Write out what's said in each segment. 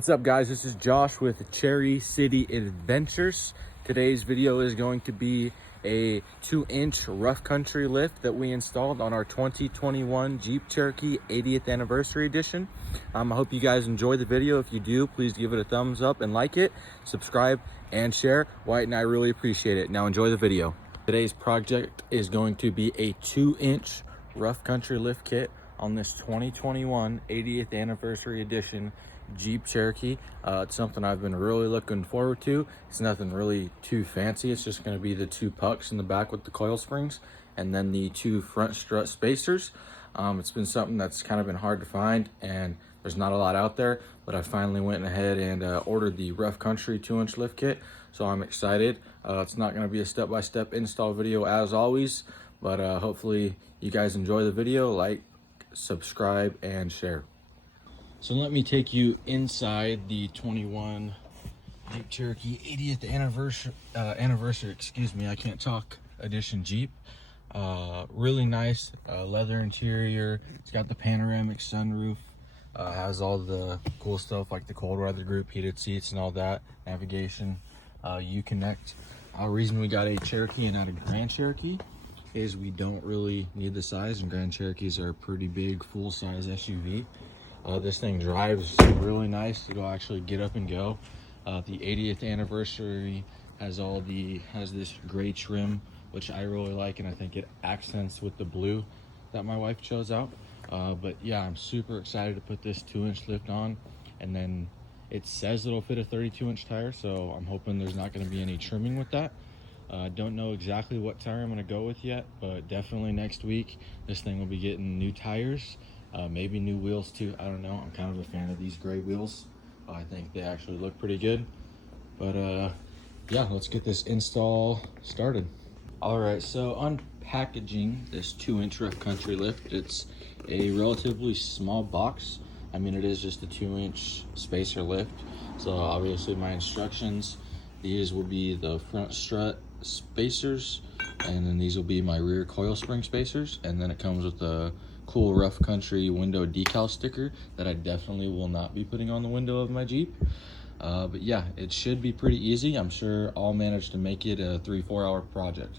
What's up, guys? This is Josh with Cherokee Adventures. Today's video is going to be a 2-inch rough country lift that we installed on our 2021 Jeep Cherokee 80th anniversary edition. I hope you guys enjoy the video. If you do, please give it a thumbs up and like it, subscribe and share. Wyatt and I really appreciate it. Now enjoy the video. Today's project is going to be a 2-inch rough country lift kit on this 2021 80th anniversary edition Jeep Cherokee. It's something I've been really looking forward to. It's nothing really too fancy. It's just going to be the 2 pucks in the back with the coil springs and then the 2 front strut spacers. It's been something that's kind of been hard to find, and there's not a lot out there, but I finally went ahead and ordered the rough country 2-inch lift kit, so I'm excited. It's not going to be a step-by-step install video as always, but hopefully you guys enjoy the video. Like, subscribe and share. So let me take you inside the 21 Jeep Cherokee 80th anniversary, excuse me, I can't talk, edition Jeep. Really nice leather interior. It's got the panoramic sunroof, has all the cool stuff like the cold weather group, heated seats and all that, navigation, Uconnect. Reason we got a Cherokee and not a Grand Cherokee is we don't really need the size, and Grand Cherokees are a pretty big full-size SUV. This thing drives really nice. It'll actually get up and go. The 80th anniversary has this gray trim, which I really like, and I think it accents with the blue that my wife chose out. But yeah, I'm super excited to put this 2-inch lift on, and then it says it'll fit a 32-inch tire, so I'm hoping there's not going to be any trimming with that. Don't know exactly what tire I'm going to go with yet, but definitely next week this thing will be getting new tires. Maybe new wheels too, I don't know. I'm kind of a fan of these gray wheels. I think they actually look pretty good. But yeah, let's get this install started. All right, so unpackaging this 2-inch rough country lift, it's a relatively small box. I mean, it is just a 2-inch spacer lift. So obviously my instructions, these will be the front strut spacers, and then these will be my rear coil spring spacers, and then it comes with a cool rough country window decal sticker that I definitely will not be putting on the window of my Jeep. But yeah, it should be pretty easy. I'm sure I'll manage to make it a 3-4 hour project.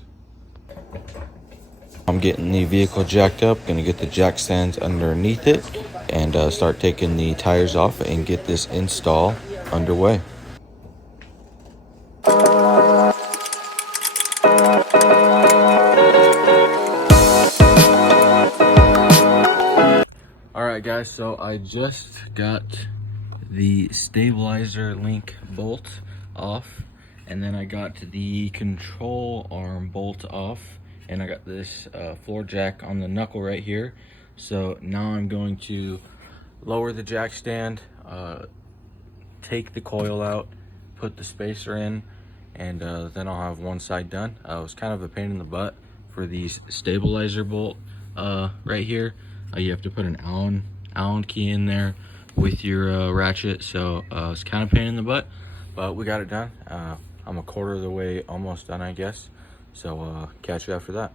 I'm getting the vehicle jacked up, gonna get the jack stands underneath it and start taking the tires off and get this install underway. Alright guys, so I just got the stabilizer link bolt off, and then I got the control arm bolt off, and I got this floor jack on the knuckle right here. So now I'm going to lower the jack stand, take the coil out, put the spacer in, and then I'll have one side done. It was kind of a pain in the butt for these stabilizer bolt right here. You have to put an Allen key in there with your ratchet, so it's kind of a pain in the butt, but we got it done. I'm a quarter of the way almost done, I guess, so catch you after that.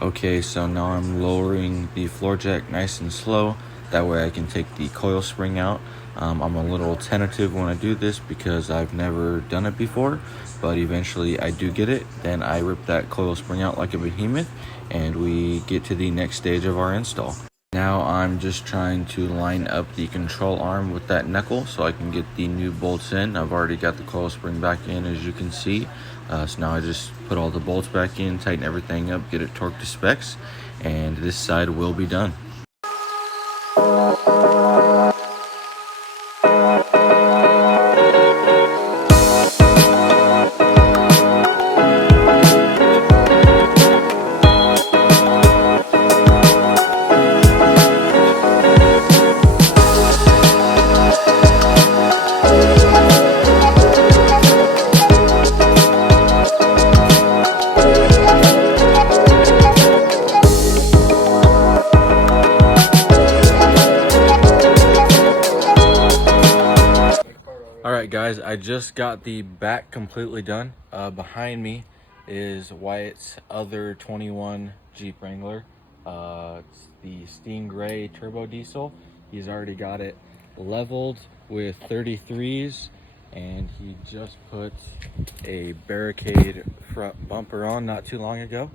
Okay, so now I'm lowering the floor jack nice and slow, that way I can take the coil spring out. I'm a little tentative when I do this because I've never done it before, but eventually I do get it. Then I rip that coil spring out like a behemoth, and we get to the next stage of our install. Now I'm just trying to line up the control arm with that knuckle so I can get the new bolts in. I've already got the coil spring back in, as you can see. So now I just put all the bolts back in, tighten everything up, get it torqued to specs, and this side will be done. Alright guys, I just got the back completely done. Behind me is Wyatt's other 21 Jeep Wrangler. It's the steam gray turbo diesel. He's already got it leveled, with 33s, and he just put a barricade front bumper on not too long ago.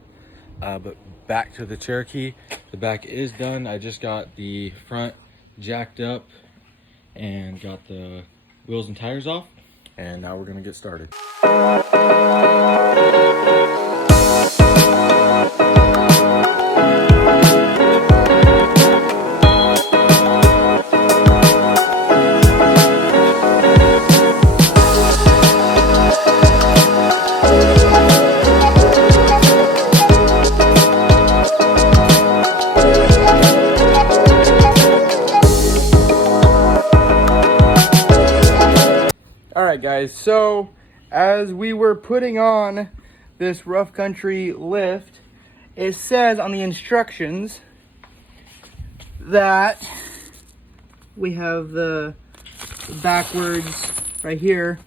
But back to the Cherokee, the back is done. I just got the front jacked up and got the wheels and tires off, and now we're gonna get started. Alright guys, so as we were putting on this rough country lift, it says on the instructions that we have the backwards right here.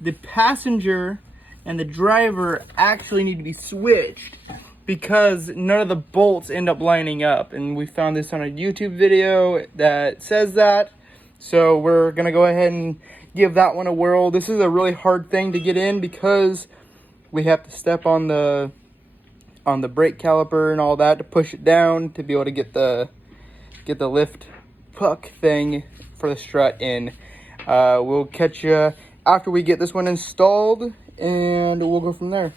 The passenger and the driver actually need to be switched because none of the bolts end up lining up, and we found this on a YouTube video that says that. So we're gonna go ahead and give that one a whirl. This is a really hard thing to get in because we have to step on the brake caliper and all that to push it down to be able to get the lift puck thing for the strut in. We'll catch you after we get this one installed, and we'll go from there.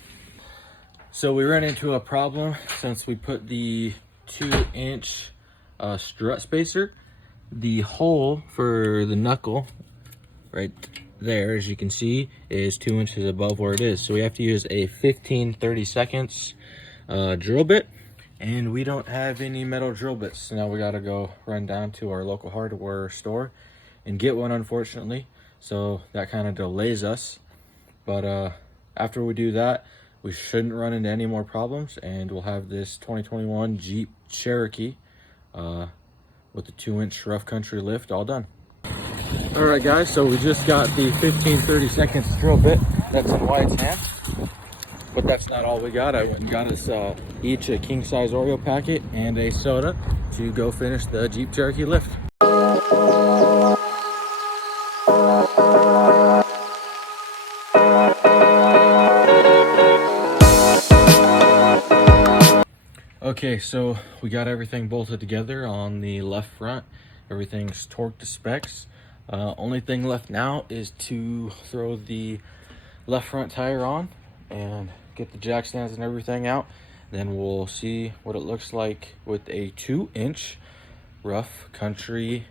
So we ran into a problem since we put the 2-inch strut spacer. The hole for the knuckle right there, as you can see, is 2 inches above where it is. So we have to use a 15/32 drill bit, and we don't have any metal drill bits. So now we gotta go run down to our local hardware store and get one, unfortunately. So that kind of delays us. But after we do that, we shouldn't run into any more problems, and we'll have this 2021 Jeep Cherokee with the 2-inch rough country lift all done. All right guys, so we just got the 15/32 drill bit that's in Wyatt's hand, but that's not all we got. I went and got us each a king size Oreo packet and a soda to go finish the Jeep Cherokee lift. Okay, so we got everything bolted together on the left front. Everything's torqued to specs. Only thing left now is to throw the left front tire on and get the jack stands and everything out. Then we'll see what it looks like with a 2-inch rough country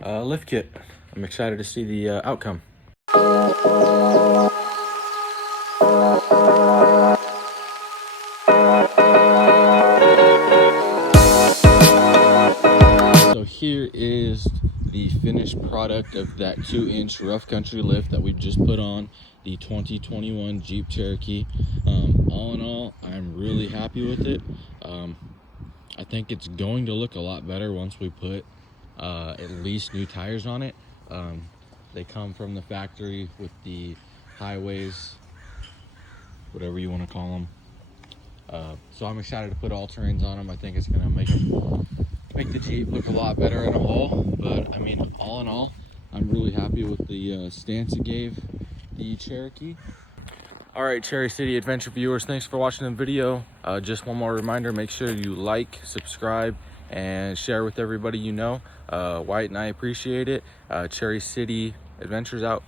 lift kit. I'm excited to see the outcome. So here is the finished product of that 2-inch rough country lift that we just put on the 2021 Jeep Cherokee. All in all, I'm really happy with it. I think it's going to look a lot better once we put at least new tires on it. They come from the factory with the highways, whatever you want to call them. So I'm excited to put all-terrains on them. I think it's going to make the Jeep look a lot better in a whole. But I mean, all in all, I'm really happy with the stance it gave the Cherokee. All right, Cherry City Adventure viewers, thanks for watching the video. Just one more reminder, make sure you like, subscribe, and share with everybody you know. Wyatt and I appreciate it. Cherry City Adventures out.